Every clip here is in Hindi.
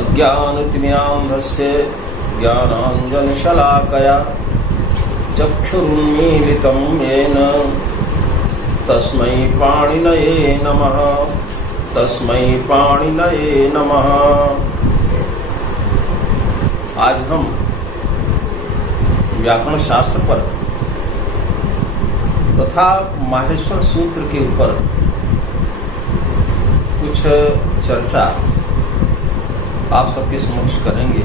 अज्ञानतिमिरान्धस्य ज्ञानाञ्जनशलाकया चक्षुरुन्मीलितं येन तस्मै पाणिनये नमः। तस्मै पाणिनये नमः। आज हम व्याकरण शास्त्र पर तथा माहेश्वर सूत्र के ऊपर कुछ चर्चा आप सबके समक्ष करेंगे।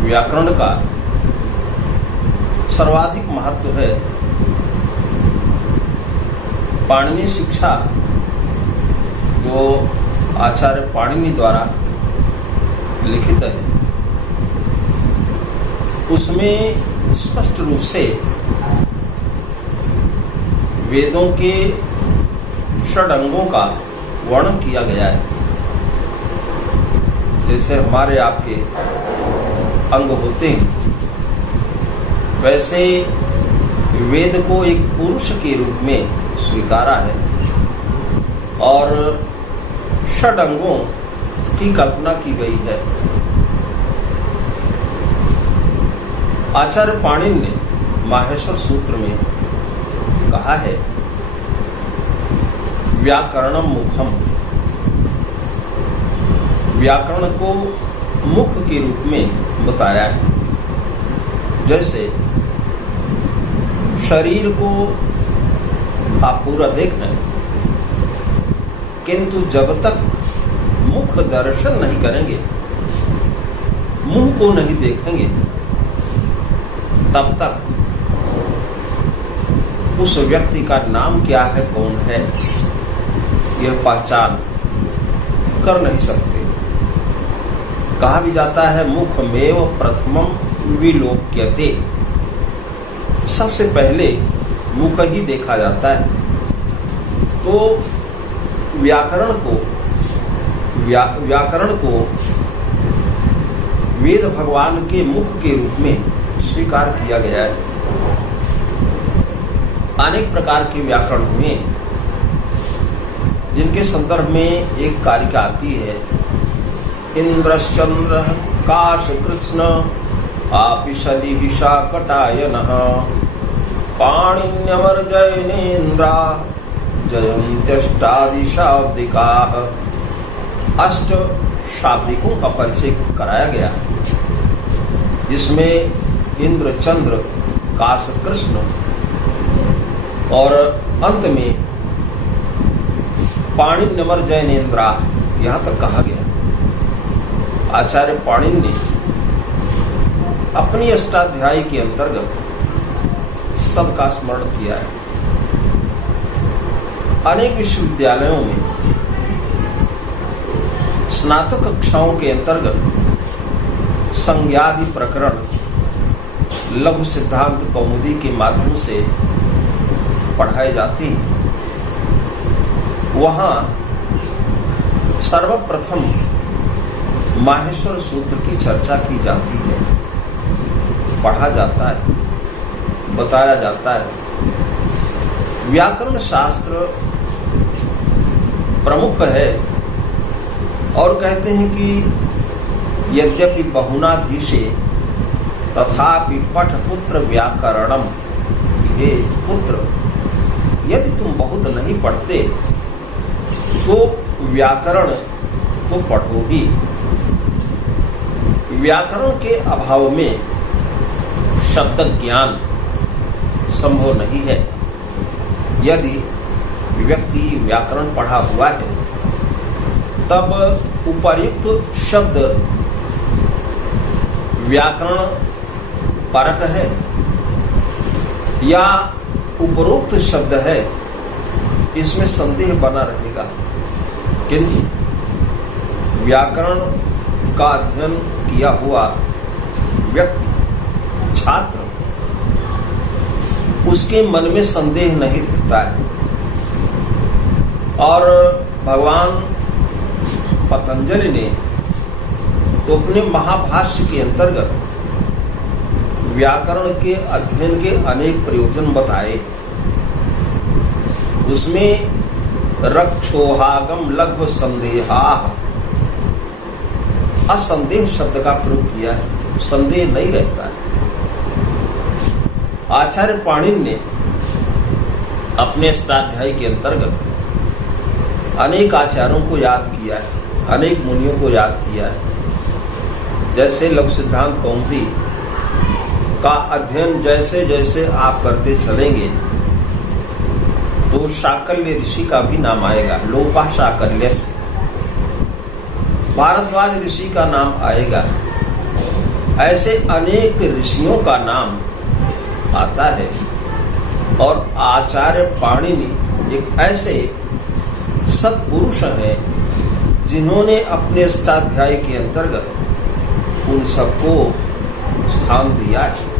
व्याकरण का सर्वाधिक महत्व है। पाणिनि शिक्षा जो आचार्य पाणिनि द्वारा लिखित है, उसमें स्पष्ट रूप से वेदों के षडंगों का वर्णन किया गया है। जैसे हमारे आपके अंग होते हैं, वैसे वेद को एक पुरुष के रूप में स्वीकारा है और षडंगों की कल्पना की गई है। आचार्य पाणिनि ने माहेश्वर सूत्र में कहा है, व्याकरणम मुखम। व्याकरण को मुख के रूप में बताया है। जैसे शरीर को आप पूरा देख रहे हैं, किंतु जब तक मुख दर्शन नहीं करेंगे, मुंह को नहीं देखेंगे, तब तक उस व्यक्ति का नाम क्या है, कौन है, यह पहचान कर नहीं सकते। कहा भी जाता है, मुखमेव प्रथमम विलोक्यते। सबसे पहले मुख ही देखा जाता है। तो व्याकरण को वेद भगवान के मुख के रूप में स्वीकार किया गया है। अनेक प्रकार के व्याकरण हुए, जिनके संदर्भ में एक कारिका आती है, इंद्रश्चंद्र काश कृष्ण आपिशलि विशाकटायनः पाणिन्यवर्जयनेन्द्रा जयन्त्यष्टादिशाब्दिकाः। अष्ट शाब्दिकों का परिचय कराया गया, जिसमें इंद्र, चंद्र, काश, कृष्ण और अंत में पाणिन्यवर्जयनेन्द्रा यहाँ तक कहा गया। आचार्य पाणिनि ने अपनी अष्टाध्यायी के अंतर्गत सबका स्मरण किया है। अनेक विश्वविद्यालयों में स्नातक कक्षाओं के अंतर्गत संज्ञादि प्रकरण लघु सिद्धांत कौमुदी के माध्यम से पढ़ाए जाते हैं। वहाँ सर्वप्रथम माहेश्वर सूत्र की चर्चा की जाती है, पढ़ा जाता है, बताया जाता है। व्याकरण शास्त्र प्रमुख है और कहते हैं कि यद्यपि बहुनाधीशे तथापि पठपुत्र व्याकरणम। हे पुत्र, यदि तुम बहुत नहीं पढ़ते तो व्याकरण तो पढ़ो ही। व्याकरण के अभाव में शब्द ज्ञान संभव नहीं है। यदि व्यक्ति व्याकरण पढ़ा हुआ है, तब उपर्युक्त शब्द व्याकरण परक है या उपरोक्त शब्द है, इसमें संदेह बना रहेगा। किंतु व्याकरण का अध्ययन किया हुआ व्यक्ति, छात्र, उसके मन में संदेह नहीं रहता है। और भगवान पतंजलि ने तो अपने महाभाष्य के अंतर्गत व्याकरण के अध्ययन के अनेक प्रयोजन बताए। उसमें रक्षोहागम लघु संदेहा असंदेह शब्द का प्रयोग किया है, संदेह नहीं रहता है। आचार्य पाणिनि ने अपने अष्टाध्यायी के अंतर्गत अनेक आचार्यों को याद किया है, अनेक मुनियों को याद किया है। जैसे लघु सिद्धांत कौमुदी का अध्ययन जैसे जैसे आप करते चलेंगे तो शाकल्य ऋषि का भी नाम आएगा, लोपा शाकल्यस्य। भारद्वाज ऋषि का नाम आएगा। ऐसे अनेक ऋषियों का नाम आता है। और आचार्य पाणिनि एक ऐसे सत्पुरुष हैं जिन्होंने अपने अष्टाध्यायी के अंतर्गत उन सबको स्थान दिया है।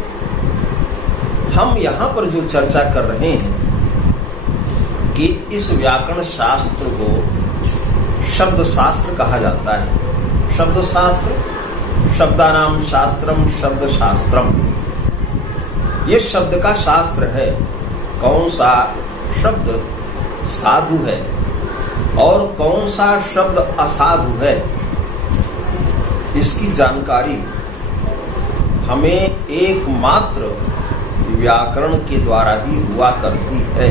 हम यहाँ पर जो चर्चा कर रहे हैं कि इस व्याकरण शास्त्र को शब्द शास्त्र कहा जाता है। शब्द शास्त्र, शब्दानाम शास्त्रम, शब्द शास्त्रम, ये शब्द का शास्त्र है। कौन सा शब्द साधु है और कौन सा शब्द असाधु है, इसकी जानकारी हमें एकमात्र व्याकरण के द्वारा ही हुआ करती है।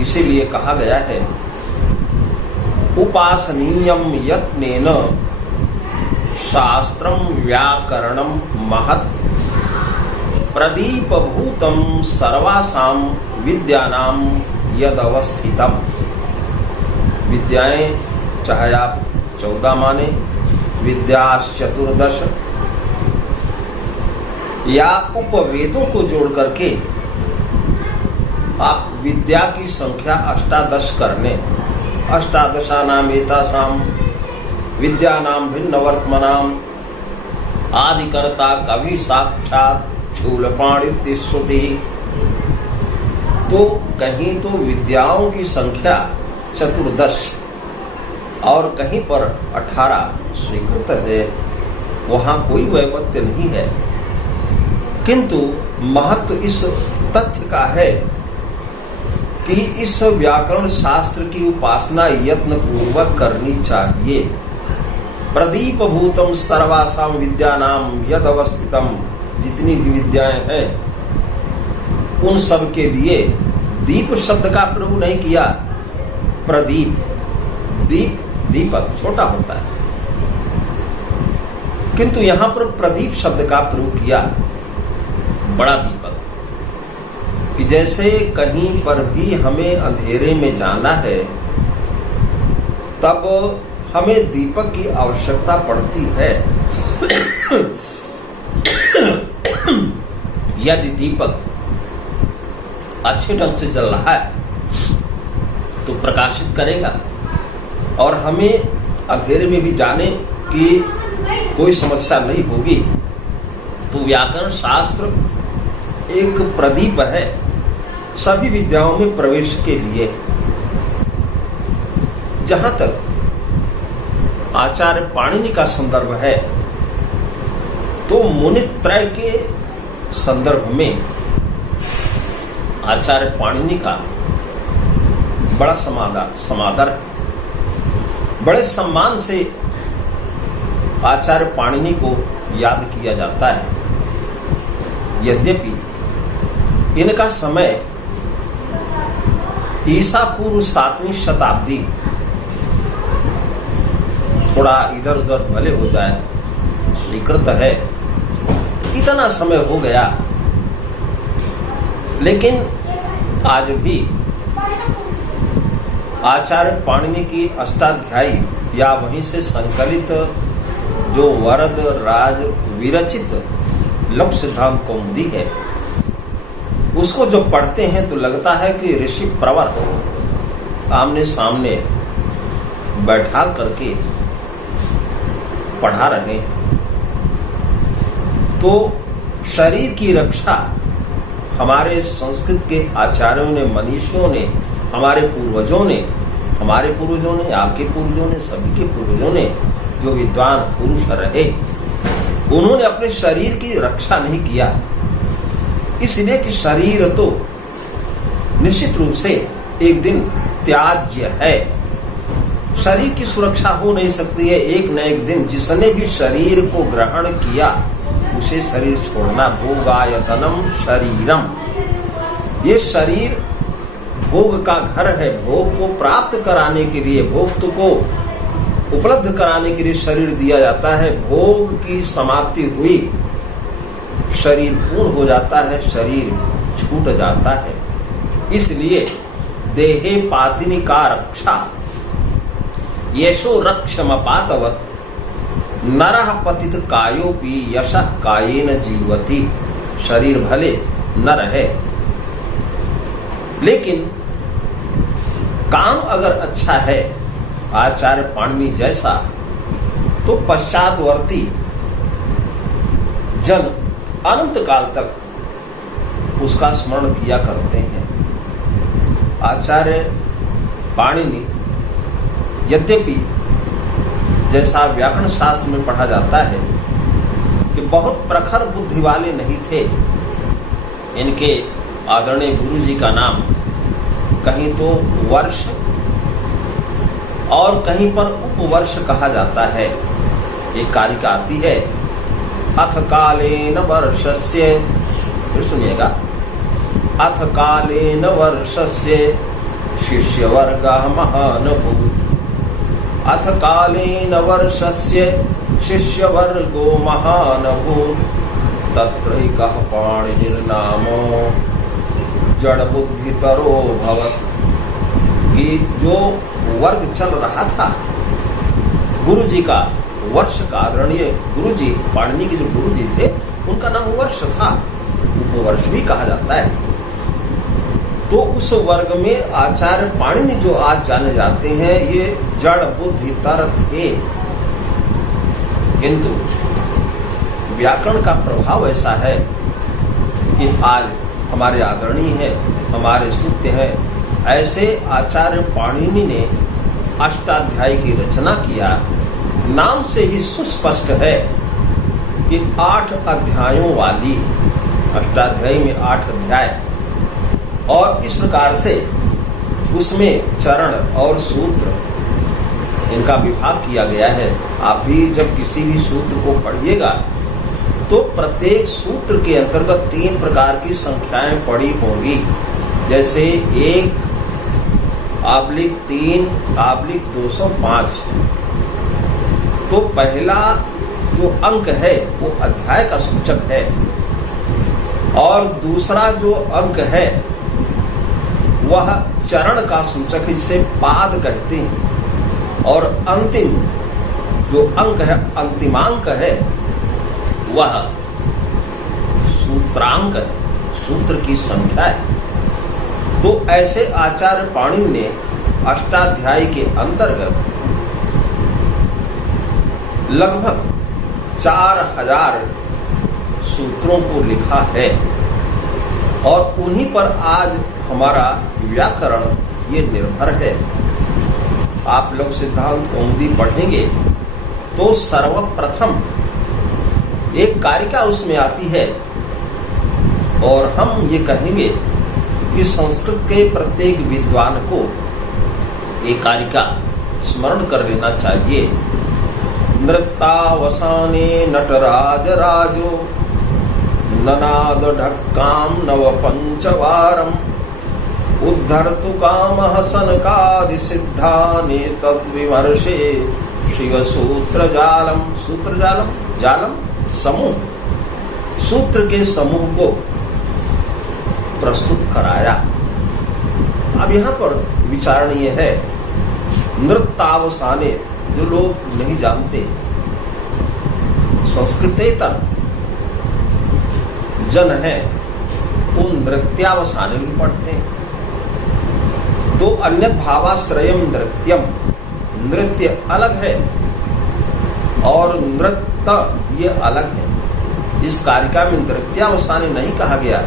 इसीलिए कहा गया है उपासनीयम यत्नेन शास्त्रम व्याकरणम महत् प्रदीपभूतम सर्वासाम विद्यानाम यदवस्थितम। विद्याएं चाहे आप 14 माने, विद्या 14 या उपवेदों को जोड़ करके आप विद्या की संख्या 18 कर लें। 18 नाम एतासाम विद्या नाम भिन्न वर्तमानाम आदिकर्ता कवि साक्षात शूलपाणि श्रुति। तो कहीं तो विद्याओं की संख्या 14 और कहीं पर 18 स्वीकृत है, वहां कोई वैपत्य नहीं है। किंतु महत्व इस तथ्य का है कि इस व्याकरण शास्त्र की उपासना यत्न पूर्वक करनी चाहिए। प्रदीप भूतम सर्वासाम विद्यानाम यद अवस्थितम, जितनी भी विद्याएं हैं उन सब के लिए दीप शब्द का प्रयोग नहीं किया। प्रदीप, दीप दीपक छोटा होता है, किंतु यहां पर प्रदीप शब्द का प्रयोग किया, बड़ा दीपक। कि जैसे कहीं पर भी हमें अंधेरे में जाना है तब हमें दीपक की आवश्यकता पड़ती है। यदि दीपक अच्छे ढंग से जल रहा है तो प्रकाशित करेगा और हमें अंधेरे में भी जाने की कोई समस्या नहीं होगी। तो व्याकरण शास्त्र एक प्रदीप है सभी विद्याओं में प्रवेश के लिए। जहां तक आचार्य पाणिनि का संदर्भ है तो मुनित्रय के संदर्भ में आचार्य पाणिनि का बड़ा समादर है। बड़े सम्मान से आचार्य पाणिनि को याद किया जाता है। यद्यपि इनका समय ईसा पूर्व 7वीं शताब्दी, थोड़ा इधर उधर भले हो जाए, स्वीकृत है। इतना समय हो गया, लेकिन आज भी आचार्य पाणिनि की अष्टाध्यायी या वहीं से संकलित जो वरद राज विरचित लघु सिद्धांत कौमुदी है, उसको जब पढ़ते हैं तो लगता है कि ऋषि प्रवर आमने सामने बैठा करके पढ़ा रहे हैं। तो शरीर की रक्षा हमारे संस्कृत के आचार्यों ने, मनीषियों ने, हमारे पूर्वजों ने, आपके पूर्वजों ने, सभी के पूर्वजों ने, जो विद्वान पुरुष रहे, उन्होंने अपने शरीर की रक्षा नहीं किया। इसलिए कि शरीर तो निश्चित रूप से एक दिन त्याज्य है। शरीर की सुरक्षा हो नहीं सकती है। एक न एक दिन जिसने भी शरीर को ग्रहण किया उसे शरीर छोड़ना। भोगायतनम शरीरम, ये शरीर भोग का घर है। भोग को प्राप्त कराने के लिए, भोग को उपलब्ध कराने के लिए शरीर दिया जाता है। भोग की समाप्ति हुई, शरीर पूर्ण हो जाता है, शरीर छूट जाता है। इसलिए देहे पातिनी का रक्षा यशो रक्षमपातवत नरः पतित कायोपि यशः कायेन जीवति। शरीर भले नर है लेकिन काम अगर अच्छा है आचार्य पाणिनि जैसा, तो पश्चातवर्ती जन अनंत काल तक उसका स्मरण किया करते हैं। आचार्य पाणिनि यद्यपि जैसा व्याकरण शास्त्र में पढ़ा जाता है कि बहुत प्रखर बुद्धि वाले नहीं थे। इनके आदरणीय गुरु जी का नाम कहीं तो वर्ष और कहीं पर उपवर्ष कहा जाता है। एक कारिका आती है, अथ कालेन वर्षस्य, फिर सुनिएगा, अथ कालेन वर्षस्य शिष्यवर्गः महानभूत्। अथ कालेन वर्षस्य शिष्यवर्गो महानभूत्। तत्रैकः पाणिनिर्नाम जड़बुद्धितरो भवत्। कि जो वर्ग चल रहा था गुरु जी का, वर्ष का, आदरणीय गुरु जी पाणिनि के जो गुरु जी थे उनका नाम वर्ष था, उपवर्ष भी कहा जाता है। तो उस वर्ग में आचार्य पाणिनि जो आज जाने जाते हैं ये जड़ बुद्धितर थे। किंतु व्याकरण का प्रभाव ऐसा है कि आज हमारे आदरणीय हैं, हमारे स्तुत्य हैं। ऐसे आचार्य पाणिनि ने अष्टाध्यायी की रचना किया। नाम से ही सुस्पष्ट है कि 8 अध्यायों वाली, अष्टाध्यायी में 8 अध्याय, और इस प्रकार से उसमें चरण और सूत्र इनका विभाग किया गया है। आप भी जब किसी भी सूत्र को पढ़िएगा तो प्रत्येक सूत्र के अंतर्गत 3 प्रकार की संख्याएं पड़ी होंगी। जैसे 1/3/205। तो पहला जो अंक है वो अध्याय का सूचक है और दूसरा जो अंक है वह चरण का सूचक है, जिसे पाद कहते हैं। और अंतिम जो अंक है, अंतिमांक है, वह सूत्रांक है, सूत्र की संख्या है। तो ऐसे आचार्य पाणिनि ने अष्टाध्यायी के अंतर्गत लगभग 4000 सूत्रों को लिखा है और उन्हीं पर आज हमारा व्याकरण ये निर्भर है। आप लोग सिद्धांत कौमुदी पढ़ेंगे तो सर्वप्रथम एक कारिका उसमें आती है और हम ये कहेंगे कि संस्कृत के प्रत्येक विद्वान को एक कारिका स्मरण कर लेना चाहिए। नृत्तावसाने नटराज राजो ननाद ढक्काम नव पंचवारम उद्धर्तु कामः सनकादि सिद्धाने तद्विमर्शे शिव सूत्र जालम। सूत्र जालम, जालम समूह, सूत्र के समूह को प्रस्तुत कराया। अब यहाँ पर विचारणीय है, नृत्तावसाने, जो लोग नहीं जानते, संस्कृतेतर जन है, वो नृत्यावसाने भी पढ़ते हैं। तो अन्य भावाश्रयम नृत्यम, नृत्य अलग है और नृत्य ये अलग है। इस कारिका में नृत्यावसाने नहीं कहा गया।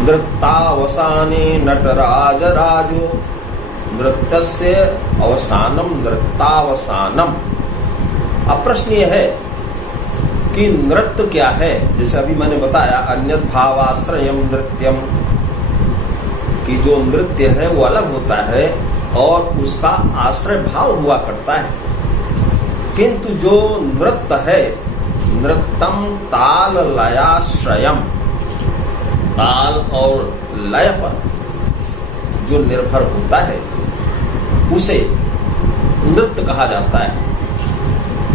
नृत्तावसाने नटराज राजो, नृत्यस्य अवसानम नृत्तावसानम। अब प्रश्न ये है कि नृत्य क्या है। जैसे अभी मैंने बताया अन्यत भावाश्रयम नृत्यम, कि जो नृत्य है वो अलग होता है और उसका आश्रय भाव हुआ करता है। किंतु जो नृत्य है, नृत्यम ताल लयाश्रयम, ताल और लय पर जो निर्भर होता है उसे नृत्य कहा जाता है।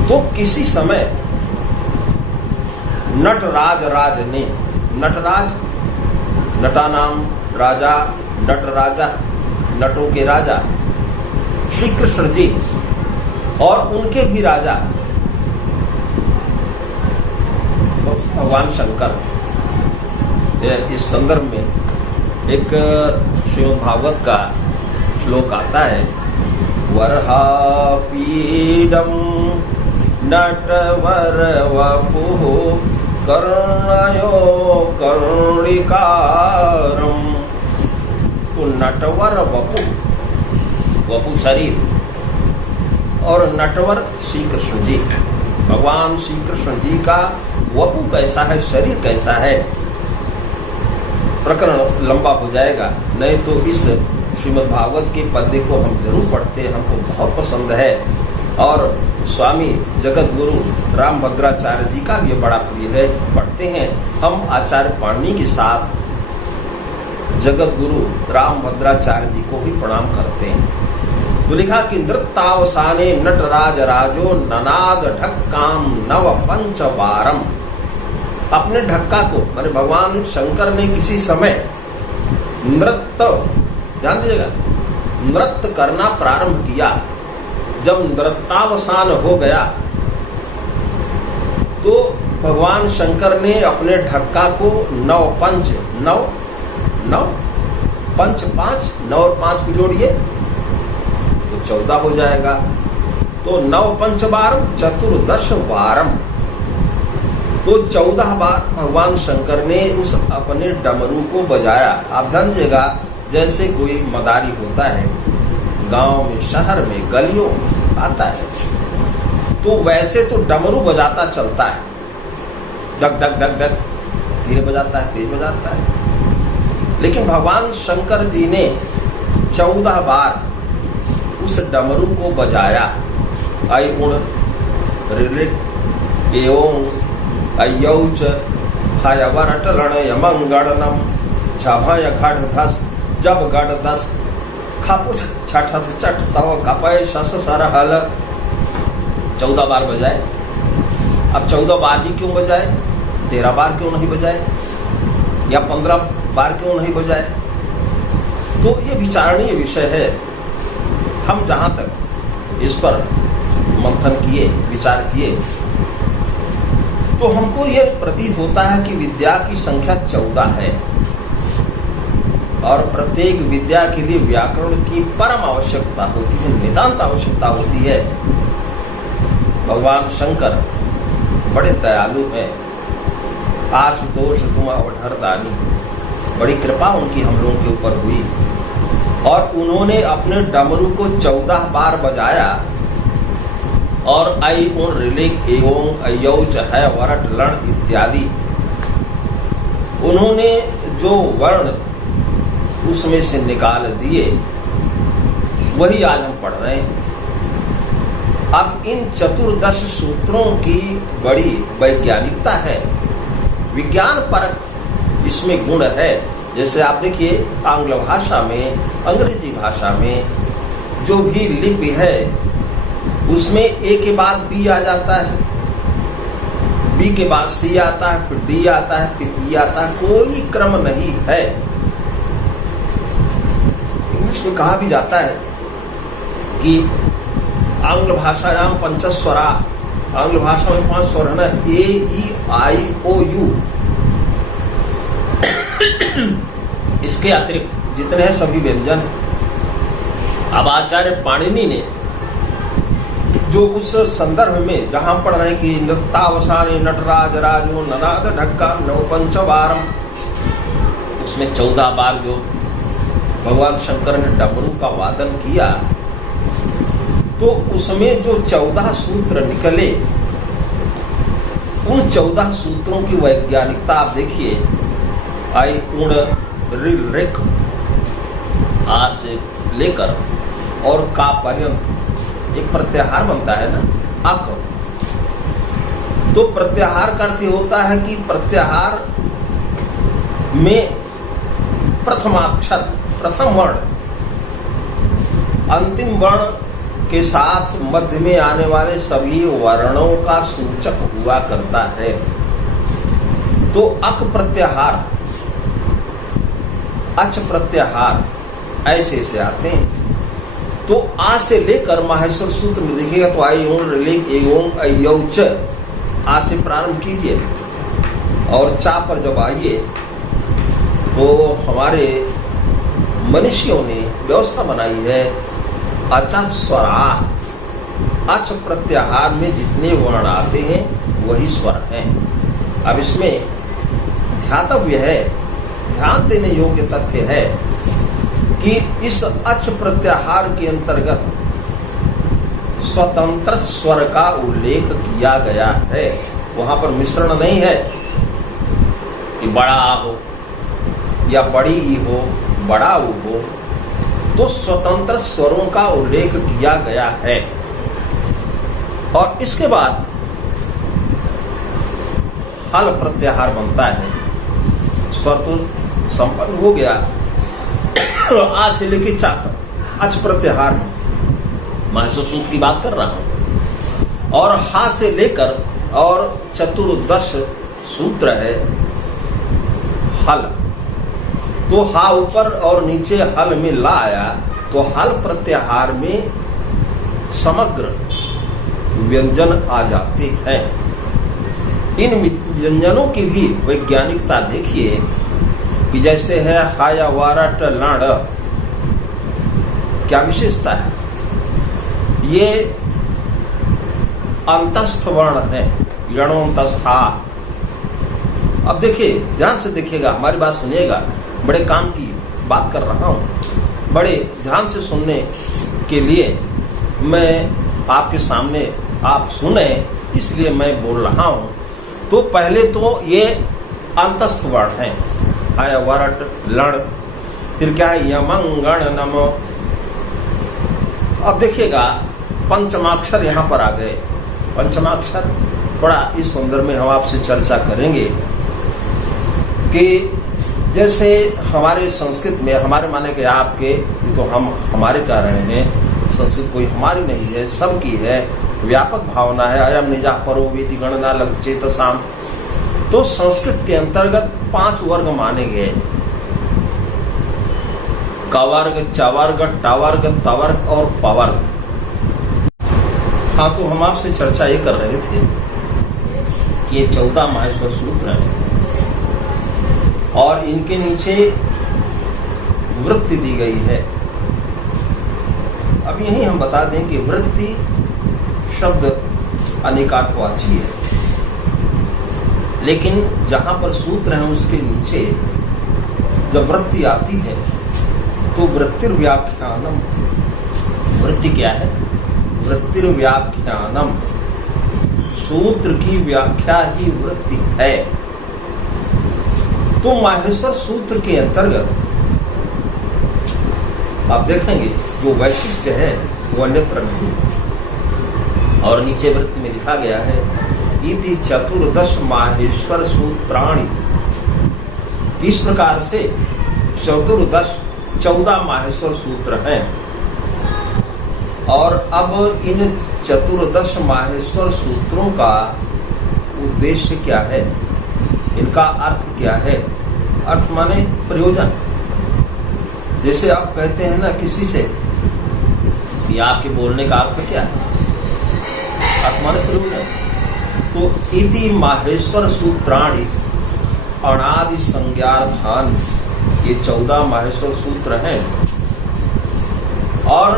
तो किसी समय नटराज राज ने, नटराज नटा नाम राजा, नट राजा, नटों के राजा श्री कृष्ण जी और उनके भी राजा भगवान शंकर। इस संदर्भ में एक श्रीमद् भागवत का श्लोक आता है, वरहापीडम नटवर वपुः कर्णयो कर्णिकारम। तो नटवर वपु, वपु शरीर और नटवर श्री कृष्ण जी है। भगवान श्री कृष्ण जी का वपु कैसा है, शरीर कैसा है, प्रकरण लंबा हो जाएगा। नहीं तो इस श्रीमद् भागवत के पद्य को हम जरूर पढ़ते हैं, हमको बहुत पसंद है। और स्वामी जगत गुरु रामभद्राचार्य जी का भी बड़ा प्रिय है, पढ़ते हैं। हम आचार्य पाणिनि के साथ जगत गुरु रामभद्राचार्य जी को भी प्रणाम करते हैं। तो लिखा कि नृत्तावसाने नटराज राजो ननाद ढक्काम नव पंचवारम। अपने ढक्का को, माने भगवान शंकर ने किसी समय नृत्य, ध्यान दीजिएगा, नृत्य करना प्रारंभ किया। जब नृत्यावसान हो गया तो भगवान शंकर ने अपने ढक्का को नव पंच, नव नव पंच पांच, नौ और पांच को जोड़िए तो 14 हो जाएगा। तो नव पंच बारम चतुर्दश बारम, तो 14 बार भगवान शंकर ने उस अपने डमरू को बजाया। आप ध्यान दीजिएगा, जैसे कोई मदारी होता है गांव में, शहर में, गलियों में आता है, तो वैसे तो डमरू बजाता चलता है, डग डग डग डग, धीरे बजाता है, तेज बजाता है। लेकिन भगवान शंकर जी ने 14 बार उस डमरू को बजाया। आई उण ऋऋक एओं अयौच भयवरटलण यमंगणनम झभय घड़ धस जब गढ़ दस खपुथ छठथ चट तव कपय शस सरहल। 14 बार बजाए। अब 14 बार ही क्यों बजाए, 13 बार क्यों नहीं बजाए, या 15 बार क्यों नहीं बजाए? तो ये विचारणीय विषय है। हम जहां तक इस पर मंथन किए, विचार किए, तो हमको ये प्रतीत होता है कि विद्या की संख्या 14 है और प्रत्येक विद्या के लिए व्याकरण की परम आवश्यकता होती है, नितांत आवश्यकता होती है। भगवान शंकर बड़े दयालु हैं। आशुतोष तुम अवधरदानी, बड़ी कृपा उनकी हम लोगों के ऊपर हुई और उन्होंने अपने डमरू को 14 बार बजाया। और आई उण ऋलिक एवं अयौच है वरट लण इत्यादि, उन्होंने जो वर्ण उसमें से निकाल दिए, वही आज हम पढ़ रहे हैं। अब इन चतुर्दश सूत्रों की बड़ी वैज्ञानिकता है, विज्ञान परक इसमें गुण है। जैसे आप देखिए, आंग्ल भाषा में, अंग्रेजी भाषा में जो भी लिपि है उसमें ए के बाद बी आ जाता है, बी के बाद सी आता है, फिर डी आता है, फिर ई आता है, कोई क्रम नहीं है। इंग्लिश में कहा भी जाता है कि आंग्ल भाषायां पंचस्वरा, आंग्ल भाषा में 5 स्वर है ना, ए ई आई ओ यू। इसके अतिरिक्त जितने हैं सभी व्यंजन। अब आचार्य पाणिनि ने जो उस संदर्भ में जहां पढ़ रहे हैं कि नृत्तावसाने नटराज राजो ननाद ढक्का नौ पंचवारम, उसमें 14 बार जो भगवान शंकर ने डमरू का वादन किया, तो उसमें जो 14 सूत्र निकले, उन 14 सूत्रों की वैज्ञानिकता आप देखिए। आई उण ऋ ऋक आ से लेकर और का पर्यंत एक प्रत्याहार बनता है ना, अक। तो प्रत्याहार का अर्थ होता है कि प्रत्याहार में प्रथमाक्षर, प्रथम वर्ण, अंतिम वर्ण के साथ मध्य में आने वाले सभी वर्णों का सूचक हुआ करता है। तो अक प्रत्याहार, अच प्रत्याहार ऐसे से आते हैं। तो आ से लेकर माहेश्वर सूत्र में देखिएगा तो आई ओं अयौच, आ से प्रारंभ कीजिए और चा पर जब आइए तो हमारे मनुष्यों ने व्यवस्था बनाई है अच स्वरा। अच प्रत्याहार में जितने वर्ण आते हैं वही स्वर हैं। अब इसमें ध्यातव्य है, ध्यान देने योग्य तथ्य है कि इस अच प्रत्याहार के अंतर्गत स्वतंत्र स्वर का उल्लेख किया गया है। वहां पर मिश्रण नहीं है कि बड़ा हो या बड़ी ई हो, बड़ा ऊ हो। तो स्वतंत्र स्वरों का उल्लेख किया गया है। और इसके बाद हल प्रत्याहार बनता है। स्वर तो संपन्न हो गया, आ से लेके चा तक अच प्रत्याहार में माहेश्वर सूत्र की बात कर रहा हूं। और हा से लेकर और चतुर्दश सूत्र है हल। तो हा ऊपर और नीचे हल में ला आया तो हल प्रत्याहार में समग्र व्यंजन आ जाते हैं। इन व्यंजनों की भी वैज्ञानिकता देखिए कि जैसे है हाया वारट लाड़, क्या विशेषता है? ये अंतस्थ वर्ण है, यणोंतस्था। अब देखिए, ध्यान से देखिएगा, हमारी बात सुनिएगा, बड़े काम की बात कर रहा हूं, बड़े ध्यान से सुनने के लिए मैं आपके सामने, आप सुने इसलिए मैं बोल रहा हूं। तो पहले तो ये अंतस्थ वर्ण है, आया वरट लण, फिर क्या है यमंगण नमो। अब देखिएगा पंचमाक्षर यहां पर आ गए। पंचमाक्षर थोड़ा इस संदर्भ में हम आपसे चर्चा करेंगे कि जैसे हमारे संस्कृत में, हमारे माने कि आपके, ये तो हम हमारे कह रहे हैं, संस्कृत कोई हमारी नहीं है, सबकी है, व्यापक भावना है। अयम निजा परो वेति गणना लघु चेतसाम। तो संस्कृत के अंतर्गत 5 वर्ग माने गए, कवर्ग, चवर्ग, टवर्ग, तवर्ग और पवर्ग। हाँ, तो हम आपसे चर्चा ये कर रहे थे कि ये 14 माहेश्वर सूत्र हैं और इनके नीचे वृत्ति दी गई है। अब यही हम बता दें कि वृत्ति शब्द अनेकार्थवाची है, लेकिन जहां पर सूत्र है उसके नीचे जब वृत्ति आती है तो वृत्तिर्व्याख्यानम। वृत्ति क्या है? वृत्तिर्व्याख्यानम, सूत्र की व्याख्या ही वृत्ति है। तो माहेश्वर सूत्र के अंतर्गत आप देखेंगे जो वैशिष्ट है वो अन्यत्र नहीं है। और नीचे वृत्ति में लिखा गया है इति चतुर्दश माहेश्वर सूत्राणि। इस प्रकार से 14 माहेश्वर सूत्र हैं। और अब इन 14 माहेश्वर सूत्रों का उद्देश्य क्या है, इनका अर्थ क्या है? अर्थ माने प्रयोजन। जैसे आप कहते हैं ना किसी से कि आपके बोलने का अर्थ क्या है, अर्थ माने प्रयोजन। तो इति माहेश्वर सूत्राणि अनादि संज्ञार्थान, ये 14 माहेश्वर सूत्र हैं। और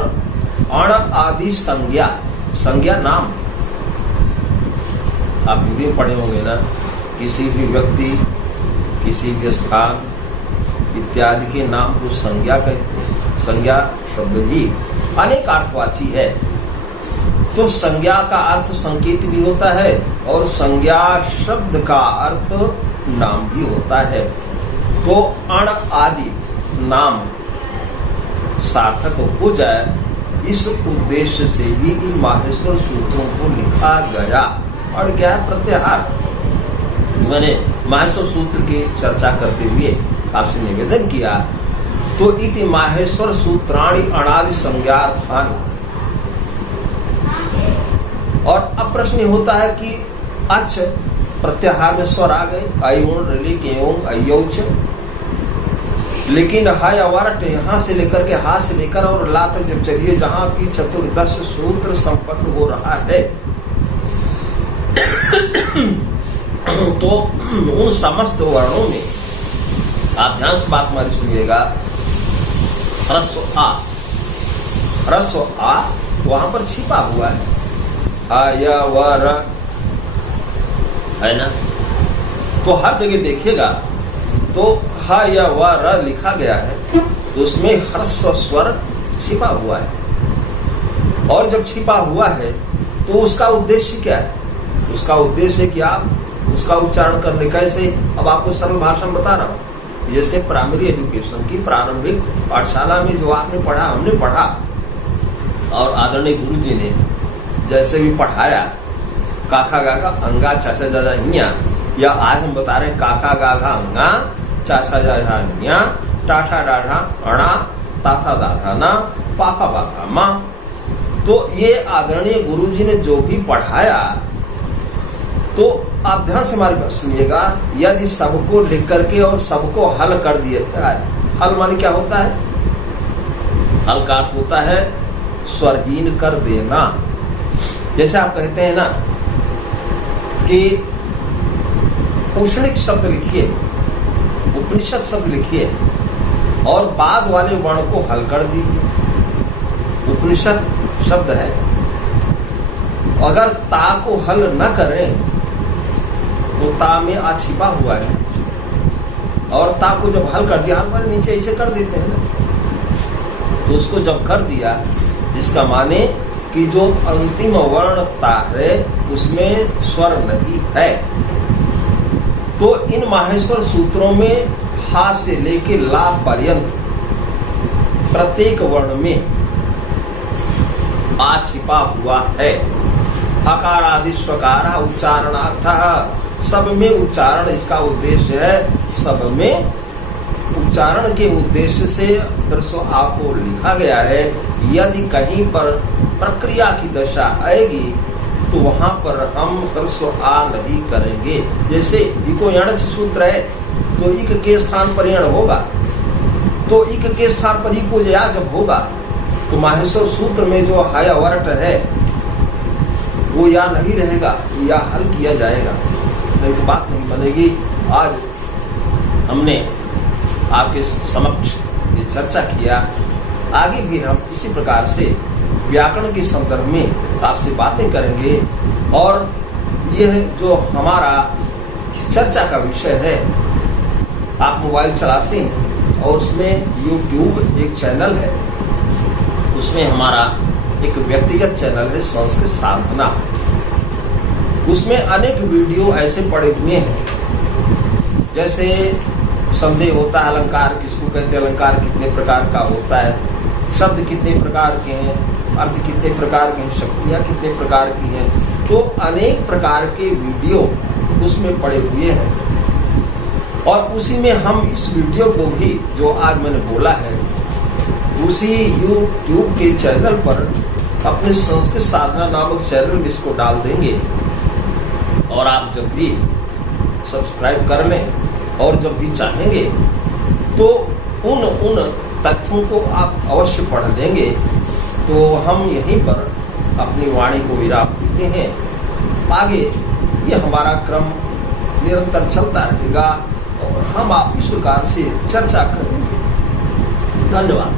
अण आदि संज्ञा, संज्ञा नाम, आप हिंदी में पढ़े होंगे ना, किसी भी व्यक्ति, किसी भी स्थान इत्यादि के नाम को संज्ञा कहते हैं। संज्ञा शब्द ही अनेक अर्थवाची है। तो संज्ञा का अर्थ संकेत भी होता है और संज्ञा शब्द का अर्थ नाम भी होता है। तो अण आदि नाम सार्थक हो जाए इस उद्देश्य से ही इन माहेश्वर सूत्रों को लिखा गया। और क्या है? प्रत्याहार। मैंने माहेश्वर सूत्र की चर्चा करते हुए आपसे निवेदन किया, तो इति माहेश्वर सूत्राणि अनादि संज्ञार्थानि। और अब प्रश्न होता है कि अच्छा प्रत्याहार में स्वर आ गए, अयोन ऋलिक एवं अयोच, लेकिन हाय अवारट यहाँ से लेकर के हा से लेकर और ला तक जब चलिए जहाँ की चतुर्दश सूत्र संपन्न हो रहा है, तो उन समस्त वर्णों में आप ध्यान से बात हमारी सुनिएगा। ह्रस्व आ वहां पर छिपा हुआ है, आयवर है ना। तो हर जगह देखिएगा तो ह या व र लिखा गया है, तो उसमें ह्रस्व स्वर छिपा हुआ है। और जब छिपा हुआ है तो उसका उद्देश्य क्या है? उसका उद्देश्य है कि आप उसका उच्चारण करने कैसे। अब आपको सरल भाषा में बता रहा हूँ। जैसे प्राइमरी एजुकेशन की प्रारंभिक पाठशाला में जो आपने पढ़ा, हमने पढ़ा, और आदरणीय गुरु जी ने जैसे भी पढ़ाया, काका गागा अंगा चाचा जाजा इया, या आज हम बता रहे हैं काका गागा अंगा चाचा जाजा इया, टाठा डाढ़ा अणा ताथा दाधा ना पापा बापा माँ। तो ये आदरणीय गुरु जी ने जो भी पढ़ाया, तो आप ध्यान से हमारी बात सुनिएगा। यदि सबको लिख करके और सबको हल कर दिया है, हल माने क्या होता है? हल का अर्थ होता है स्वरहीन कर देना। जैसे आप कहते हैं ना कि उष्णिक शब्द लिखिए, उपनिषद शब्द लिखिए और बाद वाले वर्ण को हल कर दीजिए। उपनिषद शब्द है, अगर ता को हल न करें तो ता में आ छिपा हुआ है, और ता को जब हल कर दिया, हल पर नीचे ऐसे कर देते हैं ना, तो उसको जब कर दिया, इसका माने कि जो अंतिम वर्ण ता है उसमें स्वर नहीं है। तो इन माहेश्वर सूत्रों में हा से लेके ला पर्यंत प्रत्येक वर्ण में आ छिपा हुआ है। अकार आदि स्वकार उच्चारणार्थ, सब में उच्चारण इसका उद्देश्य है। सब में उच्चारण के उद्देश्य से दरसो आपको लिखा गया है। यदि कहीं पर प्रक्रिया की दशा आएगी तो वहां पर हम ह्रस्व आ नहीं करेंगे। जैसे इको यण सूत्र है, तो इक के स्थान पर यण होगा, तो इक के स्थान पर इको या जब होगा, तो माहेश्वर सूत्र में जो हाय अवर्ट है वो या नहीं रहेगा, या हल किया जाएगा, नहीं तो बात नहीं बनेगी। आज हमने आपके समक्ष ये चर्चा किया, आगे भी हम इसी प्रकार से व्याकरण के संदर्भ में आपसे बातें करेंगे। और यह जो हमारा चर्चा का विषय है, आप मोबाइल चलाते हैं और उसमें YouTube एक चैनल है, उसमें हमारा एक व्यक्तिगत चैनल है संस्कृत साधना। उसमें अनेक वीडियो ऐसे पड़े हुए हैं, जैसे संदेह होता है अलंकार किसको कहते हैं, अलंकार कितने प्रकार का होता है, शब्द कितने प्रकार के हैं, अर्थ कितने प्रकार के हैं, शक्तियाँ कितने प्रकार की हैं। तो अनेक प्रकार के वीडियो उसमें पड़े हुए हैं। और उसी में हम इस वीडियो को भी जो आज मैंने बोला है, उसी YouTube के चैनल पर अपने संस्कृत साधना नामक चैनल में इसको डाल देंगे। और आप जब भी सब्सक्राइब कर लें और जब भी चाहेंगे तो उन तथ्यों को आप अवश्य पढ़ लेंगे। तो हम यहीं पर अपनी वाणी को विराम देते हैं। आगे ये हमारा क्रम निरंतर चलता रहेगा और हम आप इस प्रकार से चर्चा करेंगे। धन्यवाद।